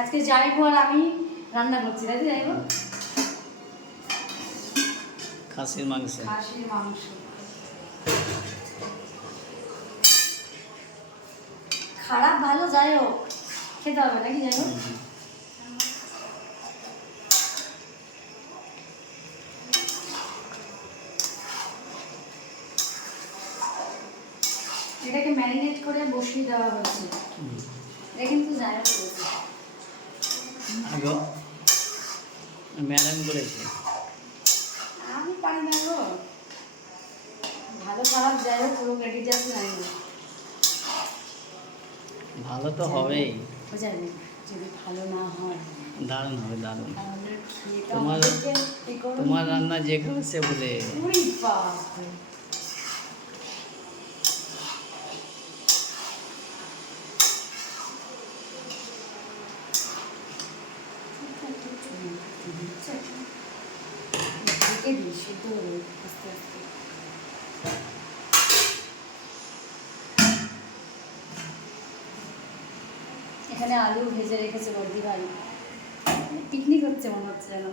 আজকে যাইবো আর আমি রান্না করছি তাই তো যাইবো খাসির মাংস। খাসির মাংস। খারাপ ভালো যাই হোক খেতে হবে নাকি যাই হোক এটাকে ম্যারিনেট করে বসিয়ে দেওয়া হয়েছে এটা কিন্তু যাই হোক। আগো। ম্যাডাম করেছে আমি পারি না গো। ভালো খারাপ যাই হোক পুরো ক্রেডিট আছে না ভালো তো হবেই। জানি যদি ভালো না হয়। দারুণ হবে দারুণ। তোমার-। তোমার রান্না যে কেউ সে বলে। সিদ্ধ হবে আস্তে আস্তে। এখানে আলু ভেজে রেখেছে বর্দি ভাই। পিকনিক হচ্ছে মনে হচ্ছে যেন।